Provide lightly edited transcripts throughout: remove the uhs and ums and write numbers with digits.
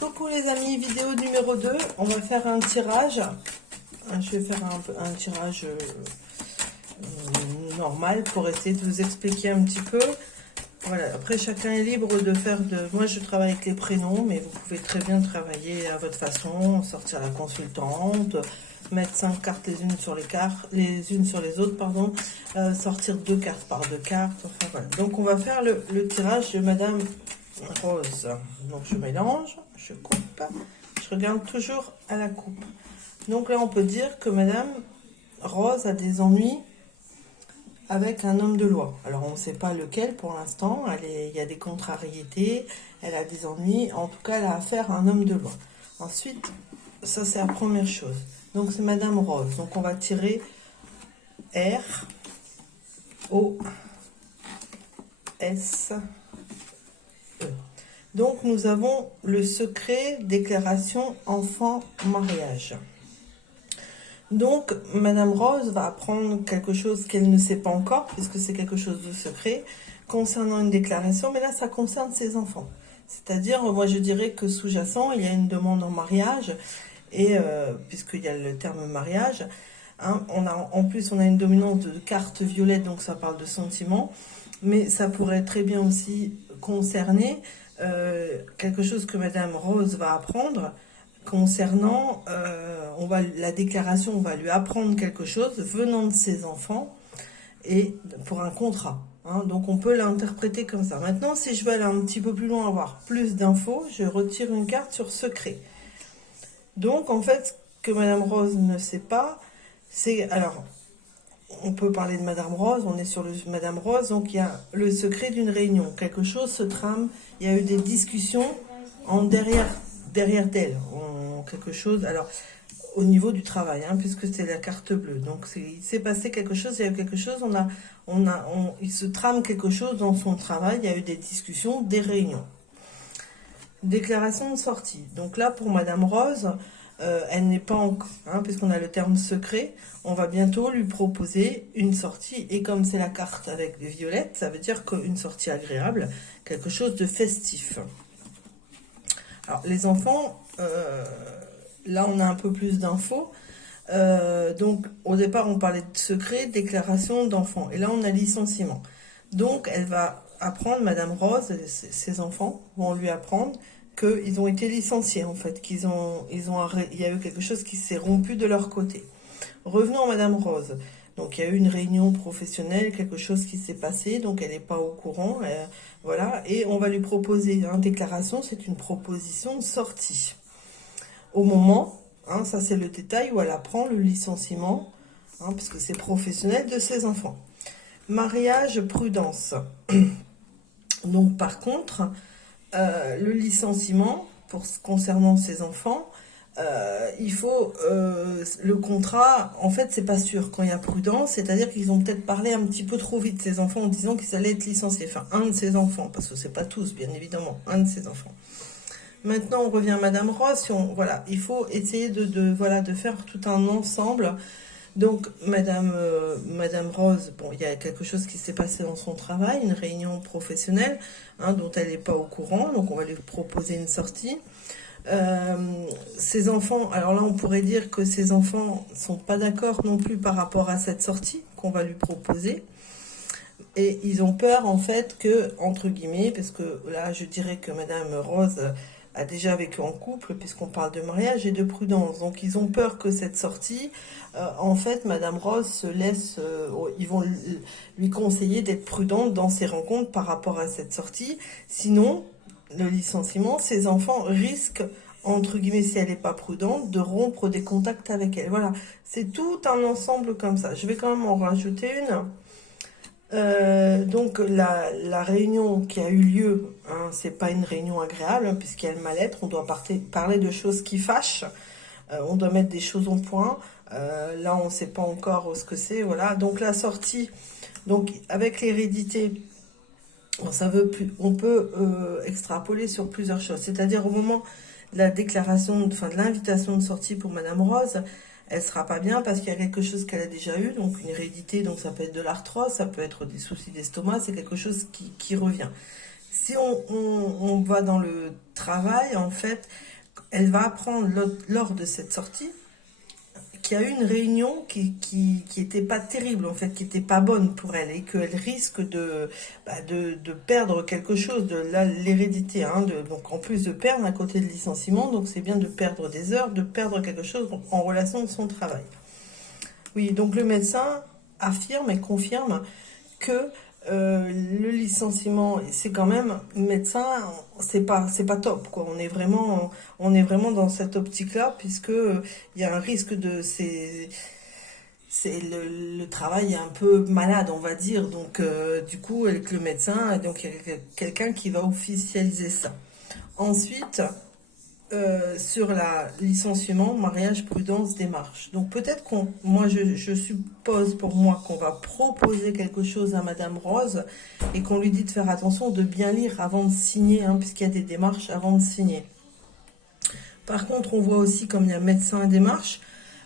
Coucou les amis, vidéo numéro 2, on va faire un tirage. Je vais faire un tirage normal pour essayer de vous expliquer un petit peu. Voilà, après chacun est libre de faire de... Moi je travaille avec les prénoms, mais vous pouvez très bien travailler à votre façon, sortir la consultante, mettre 5 cartes les unes sur les unes sur les autres, pardon, sortir 2 cartes par 2 cartes, enfin voilà. Donc on va faire le tirage de Madame Rose. Donc je mélange, je coupe, je regarde toujours à la coupe. Donc là on peut dire que Madame Rose a des ennuis avec un homme de loi. Alors on ne sait pas lequel pour l'instant, il y a des contrariétés, elle a des ennuis, en tout cas elle a affaire à un homme de loi. Ensuite, ça c'est la première chose. Donc c'est Madame Rose, donc on va tirer R, O, S, E. Donc nous avons le secret déclaration enfant mariage. Donc, Madame Rose va apprendre quelque chose qu'elle ne sait pas encore, puisque c'est quelque chose de secret, concernant une déclaration, mais là, ça concerne ses enfants. C'est-à-dire, moi, je dirais que sous-jacent, il y a une demande en mariage, et puisqu'il y a le terme mariage, hein, en plus, on a une dominante de carte violette, donc ça parle de sentiments, mais ça pourrait très bien aussi concerner quelque chose que Madame Rose va apprendre, concernant, la déclaration, on va lui apprendre quelque chose venant de ses enfants et pour un contrat. Hein, donc on peut l'interpréter comme ça. Maintenant, si je veux aller un petit peu plus loin, avoir plus d'infos, je retire une carte sur secret. Donc en fait, ce que Madame Rose ne sait pas, c'est... Alors, on peut parler de Madame Rose, on est sur Madame Rose, donc il y a le secret d'une réunion. Quelque chose se trame, il y a eu des discussions derrière d'elle, quelque chose, alors au niveau du travail, hein, puisque c'est la carte bleue, donc il s'est passé quelque chose, il y a eu quelque chose, il se trame quelque chose dans son travail, il y a eu des discussions, des réunions. Déclaration de sortie, donc là pour Madame Rose, elle n'est pas encore, hein, puisqu'on a le terme secret, on va bientôt lui proposer une sortie, et comme c'est la carte avec les violettes, ça veut dire qu'une sortie agréable, quelque chose de festif. Alors, les enfants, là, on a un peu plus d'infos. Donc, au départ, on parlait de secret, déclaration d'enfants. Et là, on a licenciement. Donc, elle va apprendre, Madame Rose, ses enfants vont lui apprendre qu'ils ont été licenciés, en fait. Il y a eu quelque chose qui s'est rompu de leur côté. Revenons à Madame Rose. Donc, il y a eu une réunion professionnelle, quelque chose qui s'est passé, donc elle n'est pas au courant, voilà, et on va lui proposer une déclaration, c'est une proposition de sortie. Au moment, hein, ça c'est le détail où elle apprend le licenciement, hein, parce que c'est professionnel, de ses enfants. Mariage, prudence. Donc par contre, le licenciement, concernant ses enfants, il faut le contrat, en fait c'est pas sûr quand il y a prudence, c'est-à-dire qu'ils ont peut-être parlé un petit peu trop vite, ces enfants, en disant qu'ils allaient être licenciés, enfin un de ses enfants, parce que c'est pas tous bien évidemment, un de ses enfants. Maintenant on revient à Madame Rose, voilà, il faut essayer de faire tout un ensemble. Donc Madame Rose, bon, il y a quelque chose qui s'est passé dans son travail, une réunion professionnelle, hein, dont elle n'est pas au courant, donc on va lui proposer une sortie. Ses enfants, alors là on pourrait dire que ses enfants sont pas d'accord non plus par rapport à cette sortie qu'on va lui proposer, et ils ont peur en fait que, entre guillemets, parce que là je dirais que Madame Rose a déjà vécu en couple, puisqu'on parle de mariage et de prudence, donc ils ont peur que cette sortie, en fait Madame Rose se laisse, ils vont lui conseiller d'être prudente dans ses rencontres par rapport à cette sortie, sinon le licenciement, ses enfants risquent, entre guillemets, si elle n'est pas prudente, de rompre des contacts avec elle. Voilà, c'est tout un ensemble comme ça. Je vais quand même en rajouter une. Donc la réunion qui a eu lieu, hein, c'est pas une réunion agréable, hein, puisqu'il y a le mal-être, on doit parler de choses qui fâchent, on doit mettre des choses au point, là on ne sait pas encore ce que c'est, voilà. Donc la sortie, donc avec l'hérédité, on peut extrapoler sur plusieurs choses. C'est-à-dire au moment de la déclaration, de l'invitation de sortie pour Madame Rose, elle sera pas bien parce qu'il y a quelque chose qu'elle a déjà eu, donc une hérédité, donc ça peut être de l'arthrose, ça peut être des soucis d'estomac, c'est quelque chose qui revient. Si on va dans le travail, en fait, elle va apprendre lors de cette sortie qu'il y a eu une réunion qui était pas terrible, en fait, qui était pas bonne pour elle, et qu'elle risque de perdre quelque chose, de l'hérédité, hein, donc en plus de perdre à côté de licenciement, donc c'est bien de perdre des heures, de perdre quelque chose en relation de son travail. Oui, donc le médecin affirme et confirme que le licenciement, c'est quand même médecin, c'est pas top, quoi. On est vraiment dans cette optique-là, puisque il y a un risque c'est le travail est un peu malade, on va dire. Donc du coup, avec le médecin, donc il y a quelqu'un qui va officialiser ça. Ensuite, sur la licenciement, mariage, prudence, démarche. Donc peut-être moi je suppose pour moi qu'on va proposer quelque chose à Madame Rose et qu'on lui dit de faire attention, de bien lire avant de signer, hein, puisqu'il y a des démarches avant de signer. Par contre, on voit aussi, comme il y a médecin et démarche,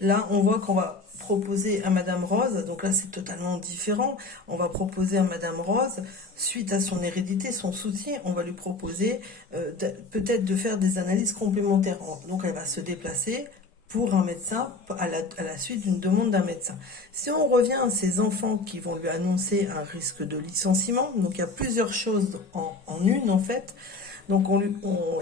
là on voit qu'on va proposer à Madame Rose, donc là c'est totalement différent, on va proposer à Madame Rose, suite à son hérédité, son soutien, on va lui proposer peut-être de faire des analyses complémentaires. Donc elle va se déplacer pour un médecin, à la suite d'une demande d'un médecin. Si on revient à ces enfants qui vont lui annoncer un risque de licenciement, donc il y a plusieurs choses en une en fait. Donc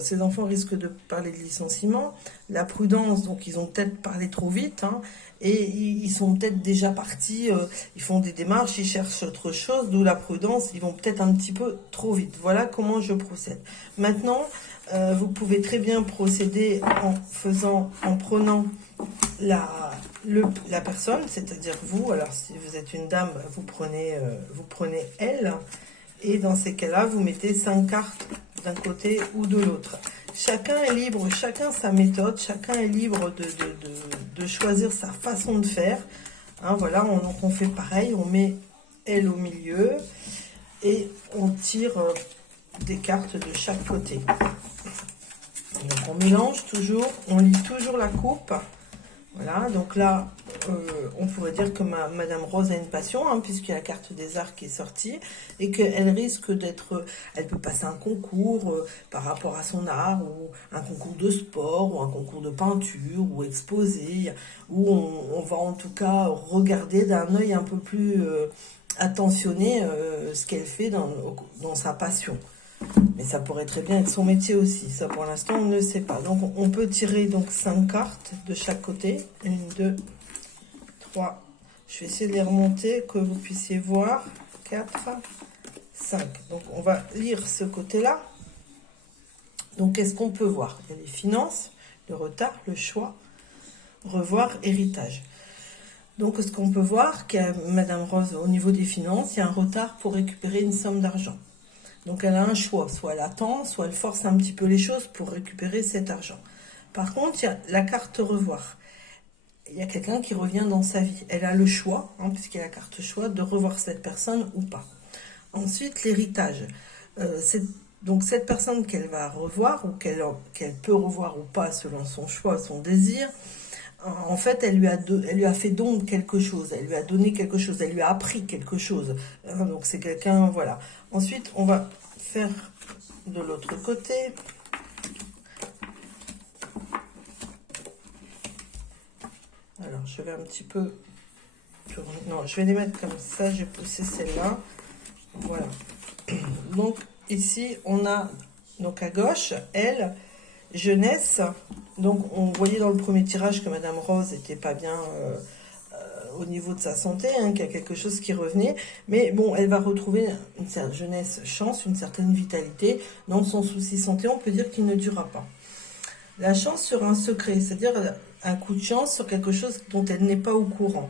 ces enfants risquent de parler de licenciement. La prudence, donc ils ont peut-être parlé trop vite, hein, et ils sont peut-être déjà partis, ils font des démarches, ils cherchent autre chose, d'où la prudence, ils vont peut-être un petit peu trop vite. Voilà comment je procède. Maintenant, vous pouvez très bien procéder en prenant la personne, c'est-à-dire vous. Alors si vous êtes une dame, vous prenez elle, et dans ces cas-là, vous mettez 5 cartes d'un côté ou de l'autre. Chacun est libre, chacun sa méthode, chacun est libre de choisir sa façon de faire. Hein, voilà, donc on fait pareil, on met elle au milieu et on tire des cartes de chaque côté. Donc on mélange toujours, on lit toujours la coupe. Voilà, donc là, on pourrait dire que Madame Rose a une passion, hein, puisqu'il y a la carte des arts qui est sortie, et qu'elle risque elle peut passer un concours par rapport à son art, ou un concours de sport, ou un concours de peinture, ou exposé, où on va en tout cas regarder d'un œil un peu plus attentionné ce qu'elle fait dans sa passion. Mais ça pourrait très bien être son métier aussi. Ça, pour l'instant, on ne sait pas. Donc, on peut tirer donc 5 cartes de chaque côté. 1, 2, 3. Je vais essayer de les remonter, que vous puissiez voir. 4, 5. Donc, on va lire ce côté-là. Donc, qu'est-ce qu'on peut voir? Il y a les finances, le retard, le choix, revoir, héritage. Donc, ce qu'on peut voir, qu'à Madame Rose, au niveau des finances, il y a un retard pour récupérer une somme d'argent. Donc elle a un choix, soit elle attend, soit elle force un petit peu les choses pour récupérer cet argent. Par contre, il y a la carte revoir. Il y a quelqu'un qui revient dans sa vie. Elle a le choix, hein, puisqu'il y a la carte choix, de revoir cette personne ou pas. Ensuite, l'héritage. Donc cette personne qu'elle va revoir, ou qu'elle peut revoir ou pas selon son choix, son désir, en fait, elle lui a fait don de quelque chose, elle lui a donné quelque chose, elle lui a appris quelque chose. Donc c'est quelqu'un, voilà. Ensuite, on va faire de l'autre côté. Alors, je vais un petit peu tourner. Non, je vais les mettre comme ça, j'ai poussé celle-là. Voilà. Donc, ici, on a, donc à gauche, elle, jeunesse. Donc, on voyait dans le premier tirage que Madame Rose n'était pas bien au niveau de sa santé, hein, qu'il y a quelque chose qui revenait. Mais bon, elle va retrouver une certaine jeunesse, chance, une certaine vitalité. Dans son souci santé, on peut dire qu'il ne durera pas. La chance sur un secret, c'est-à-dire un coup de chance sur quelque chose dont elle n'est pas au courant.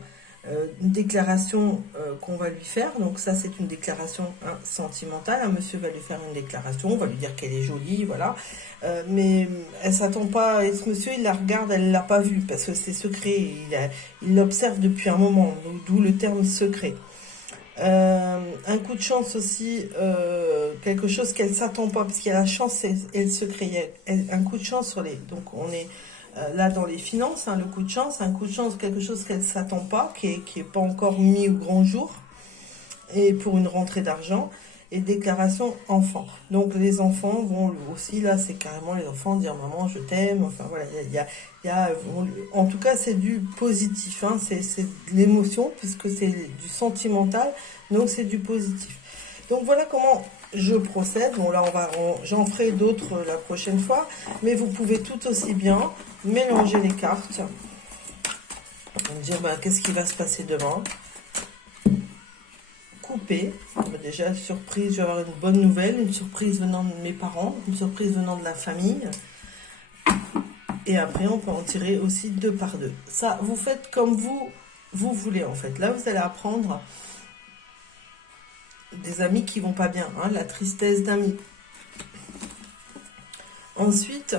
Une déclaration qu'on va lui faire, donc ça c'est une déclaration sentimentale, un monsieur va lui faire une déclaration, on va lui dire qu'elle est jolie, voilà, mais elle s'attend pas, et ce monsieur il la regarde, elle l'a pas vue, parce que c'est secret, il l'observe depuis un moment, d'où le terme secret. Un coup de chance aussi, quelque chose qu'elle s'attend pas, parce qu'il y a la chance et le secret, un coup de chance sur les, donc on est là dans les finances, hein, le coup de chance, un coup de chance, quelque chose qu'elle ne s'attend pas, qui est pas encore mis au grand jour, et pour une rentrée d'argent. et déclaration enfant. Donc les enfants vont aussi, là c'est carrément les enfants dire maman je t'aime, enfin voilà, en tout cas c'est du positif, hein, c'est de l'émotion puisque c'est du sentimental, donc c'est du positif. Donc voilà comment je procède. Bon là j'en ferai d'autres la prochaine fois, mais vous pouvez tout aussi bien mélanger les cartes, dire qu'est-ce qui va se passer demain, couper, déjà surprise, je vais avoir une bonne nouvelle, une surprise venant de mes parents, une surprise venant de la famille, et après on peut en tirer aussi 2 par 2. Ça, vous faites comme vous voulez en fait. Là vous allez apprendre des amis qui vont pas bien, hein, la tristesse d'amis. Ensuite,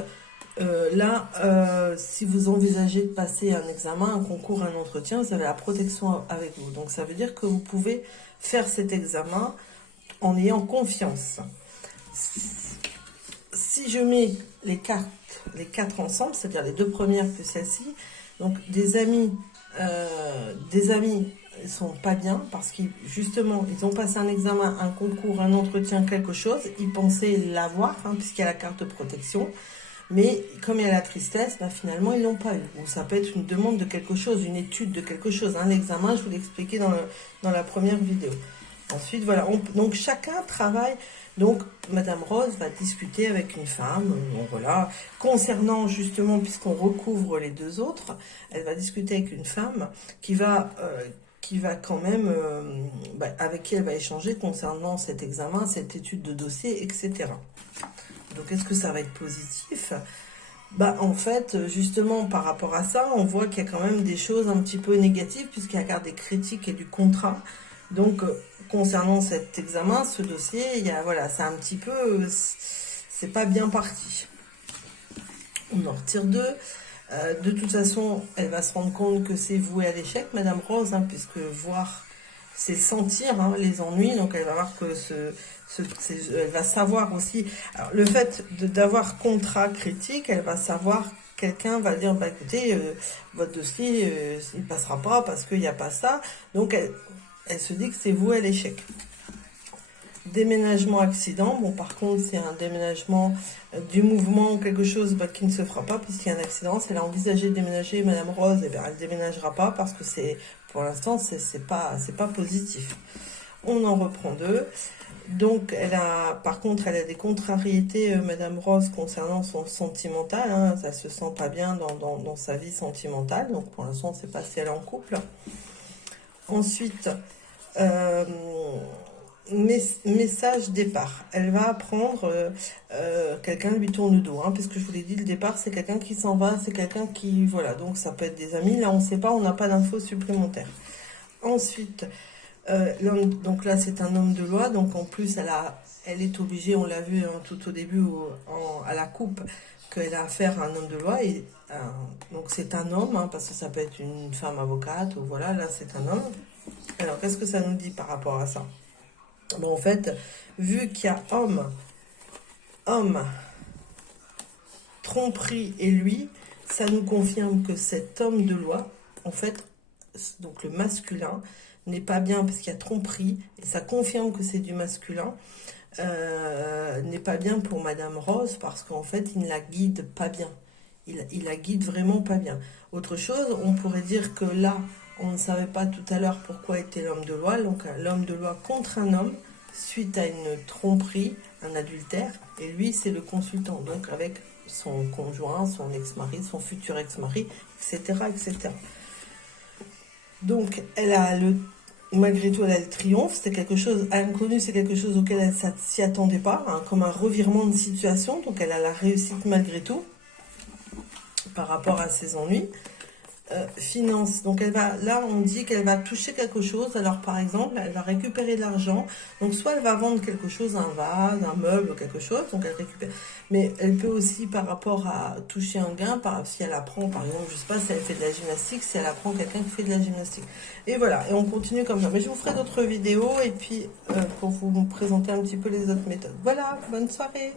si vous envisagez de passer un examen, un concours, un entretien, vous avez la protection avec vous. Donc ça veut dire que vous pouvez faire cet examen en ayant confiance. Si je mets les quatre ensemble, c'est-à-dire les 2 premières plus celle-ci, donc des amis ils sont pas bien parce qu'ils justement ils ont passé un examen, un concours, un entretien, quelque chose, ils pensaient l'avoir, hein, puisqu'il y a la carte de protection, mais comme il y a la tristesse, finalement ils l'ont pas eu. Ou ça peut être une demande de quelque chose, une étude de quelque chose, hein. L'examen, je vous l'ai expliqué dans la première vidéo. Ensuite voilà, donc chacun travaille. Donc Madame Rose va discuter avec une femme, voilà, concernant justement, puisqu'on recouvre les 2 autres, elle va discuter avec une femme qui va quand même, avec qui elle va échanger concernant cet examen, cette étude de dossier, etc. Donc est-ce que ça va être positif? En fait, justement, par rapport à ça, on voit qu'il y a quand même des choses un petit peu négatives, puisqu'il y a garde des critiques et du contrat. Donc, concernant cet examen, ce dossier, voilà, c'est un petit peu, c'est pas bien parti. On en retire 2. De toute façon, elle va se rendre compte que c'est voué à l'échec, Madame Rose, hein, puisque voir, c'est sentir, hein, les ennuis. Donc, elle va voir que elle va savoir aussi. Alors, le fait d'avoir contrat critique, elle va savoir. Quelqu'un va dire, écoutez, votre dossier, il passera pas parce qu'il n'y a pas ça. Donc, elle se dit que c'est voué à l'échec. Déménagement accident. Bon, par contre, c'est un déménagement du mouvement ou quelque chose qui ne se fera pas puisqu'il y a un accident. Si elle a envisagé de déménager, Madame Rose, elle ne déménagera pas parce que pour l'instant, c'est pas positif. On en reprend 2. Donc, par contre, elle a des contrariétés, Madame Rose, concernant son sentimental, hein. Ça se sent pas bien dans sa vie sentimentale. Donc, pour l'instant, on ne sait pas si elle est en couple. Ensuite, message départ. Elle va apprendre, quelqu'un lui tourne le dos, hein, puisque je vous l'ai dit, le départ, c'est quelqu'un qui s'en va, c'est quelqu'un qui, voilà, donc ça peut être des amis. Là, on ne sait pas, on n'a pas d'infos supplémentaires. Ensuite, donc là, c'est un homme de loi, donc en plus, elle est obligée, on l'a vu, hein, tout au début, à la coupe, qu'elle a affaire à un homme de loi, et donc c'est un homme, hein, parce que ça peut être une femme avocate, ou voilà, là c'est un homme. Alors, qu'est-ce que ça nous dit par rapport à ça? En fait, vu qu'il y a homme, tromperie et lui, ça nous confirme que cet homme de loi, en fait, donc le masculin, n'est pas bien parce qu'il y a tromperie, et ça confirme que c'est du masculin, n'est pas bien pour Madame Rose parce qu'en fait, il ne la guide pas bien. Il la guide vraiment pas bien. Autre chose, on pourrait dire que là, on ne savait pas tout à l'heure pourquoi était l'homme de loi. Donc l'homme de loi contre un homme suite à une tromperie, un adultère. Et lui, c'est le consultant. Donc avec son conjoint, son ex-mari, son futur ex-mari, etc., etc. Donc malgré tout, elle a le triomphe. C'est quelque chose inconnu, c'est quelque chose auquel elle ne s'y attendait pas, hein, comme un revirement de situation. Donc elle a la réussite malgré tout par rapport à ses ennuis. Finance, donc là on dit qu'elle va toucher quelque chose. Alors par exemple, elle va récupérer de l'argent, donc soit elle va vendre quelque chose, un vase, un meuble ou quelque chose, donc elle récupère, mais elle peut aussi par rapport à toucher un gain, si elle apprend par exemple, je sais pas si elle fait de la gymnastique, si elle apprend quelqu'un qui fait de la gymnastique, et voilà, et on continue comme ça. Mais je vous ferai d'autres vidéos et puis pour vous présenter un petit peu les autres méthodes. Voilà, bonne soirée.